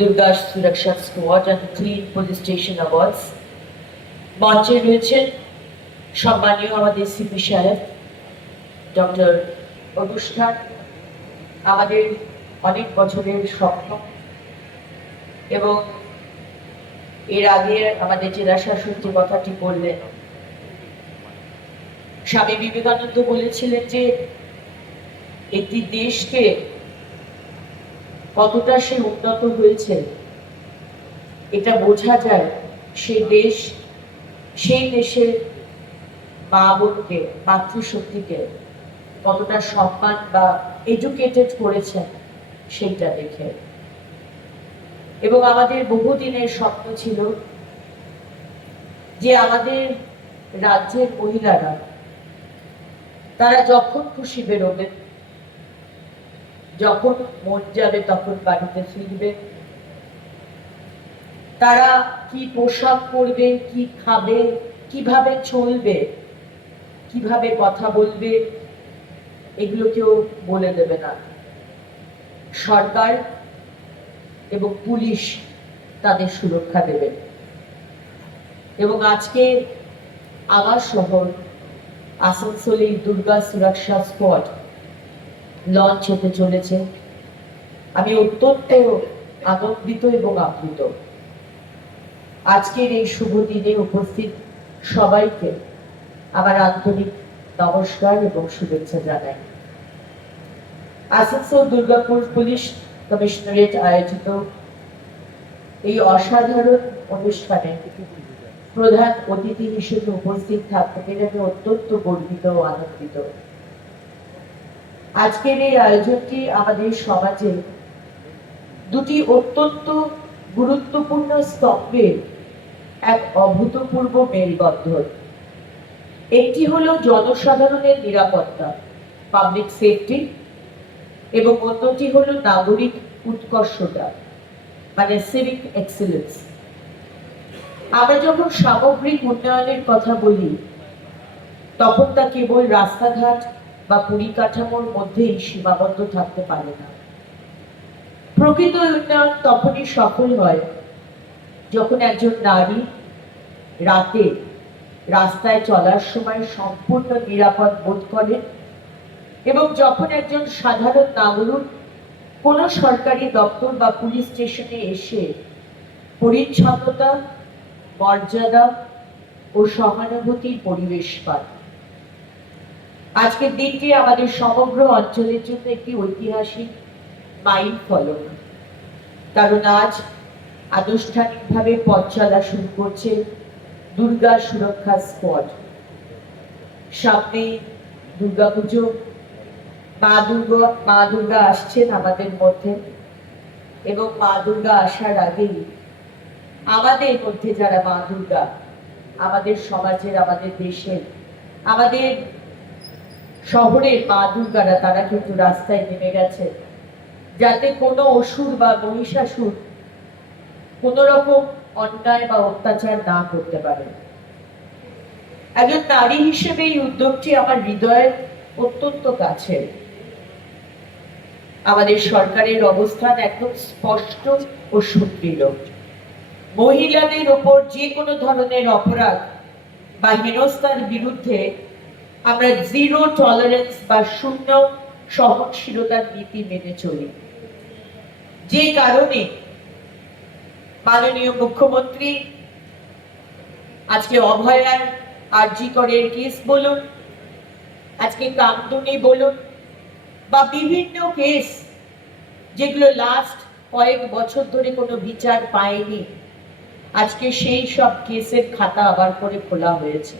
দুর্গা সুরক্ষা squad and clean police station awards. মঞ্চে রয়েছেন সম্মানীয় আমাদের সিপি সাহেব ডক্টর অনুষ্ঠান, আমাদের অনেক বছরের স্বপ্ন, এবং এর আগে আমাদের জেলা শাসক যে কথাটি বললেন, স্বামী বিবেকানন্দ বলেছিলেন যে একটি দেশকে কতটা সে উন্নত হয়েছে এটা বোঝা যায় সেই দেশের মা বোনকে, মাতৃশক্তিকে কতটা সম্মান বা এডুকেটেড করেছেন সেইটা দেখে। এবং আমাদের বহুদিনের স্বপ্ন ছিল যে আমাদের রাজ্যের মহিলারা তারা যখন খুশি বেরোবে, যখন মন যাবে তখন বাড়িতে ফিরবে, তারা কি পোশাক পরবে, কি খাবে, কিভাবে চলবে, কিভাবে কথা বলবে, এগুলো কেউ বলে দেবে না। সরকার এবং পুলিশ তাদের সুরক্ষা দেবে। এবং আজকে আমার শহর আসানসোলে দুর্গা সুরক্ষা স্কোয়াড লঞ্চ হতে চলেছে। আমি অত্যন্ত আনন্দিত এবং আপ্লুত। আজকের এই শুভ দিনে উপস্থিত সবাইকে আমার আন্তরিক নমস্কার এবং শুভেচ্ছা জানাই। আসানসোল দুর্গাপুর পুলিশ কমিশনারেট আয়োজিত এই অসাধারণ অনুষ্ঠানে প্রধান অতিথি হিসেবে উপস্থিত থাকতে পেরে আমি অত্যন্ত গর্বিত ও আনন্দিত। আজকের এই আয়োজনটি আমাদের সমাজে দুটি অত্যন্ত গুরুত্বপূর্ণ স্তম্ভের এক অভূতপূর্ব মেলবন্ধন। একটি হলো জনসাধারণের নিরাপত্তা, পাবলিক সেফটি, এবং অন্যটি হলো নাগরিক উৎকর্ষতা, মানে সিভিক এক্সেলেন্স। আমরা যখন সামগ্রিক উন্নয়নের কথা বলি তখন তা কেবল রাস্তাঘাট বা পরিকাঠামোর মধ্যেই সীমাবদ্ধ থাকতে পারে না। প্রকৃত উন্নয়ন তখনই সফল হয় যখন একজন নারী রাতে রাস্তায় চলার সময় সম্পূর্ণ নিরাপদ বোধ করে, এবং যখন একজন সাধারণ নাগরিক কোনো সরকারি দপ্তর বা পুলিশ স্টেশনে এসে পরিচ্ছন্নতা, মর্যাদা ও সহানুভূতির পরিবেশ পায়। আজকের দিনটি আমাদের সমগ্র অঞ্চলের জন্য একটি ঐতিহাসিক মাইল ফলক, কারণ আজ আনুষ্ঠানিকভাবে পথ চলা শুরু করছে দুর্গা সুরক্ষা স্কোয়াড। সামনে দুর্গাপুজো, মা দুর্গা আসছেন আমাদের মধ্যে, এবং মা দুর্গা আসার আগেই আমাদের মধ্যে যারা মা দুর্গা, আমাদের সমাজের, আমাদের দেশের, আমাদের শহরের মা দুর্গারা, তারা কিন্তু রাস্তায় নেমে গেছে যাতে কোনো অসুর বা মহিষাসুর কোন রকম অন্যায় বা অত্যাচার না করতে পারে। একজন নারী হিসেবে এই উদ্যোগটি আমার হৃদয়ের অত্যন্ত কাছে। আমাদের সরকারের অবস্থান একদম স্পষ্ট ও সুদৃঢ়। মহিলাদের ওপর যে কোনো ধরনের অপরাধ বা হেনস্থার বিরুদ্ধে আমরা জিরো টলারেন্স বা শূন্য সহনশীলতার নীতি মেনে চলি। যে কারণে মাননীয় মুখ্যমন্ত্রী আজকে অভয়ার আরজি করের কেস বলুন, আজকে কামদুনি বলুন, বা বিভিন্ন কেস যেগুলো লাস্ট কয়েক বছর ধরে কোনো বিচার পায়নি, আজকে সেই সব কেসের খাতা আবার করে খোলা হয়েছে।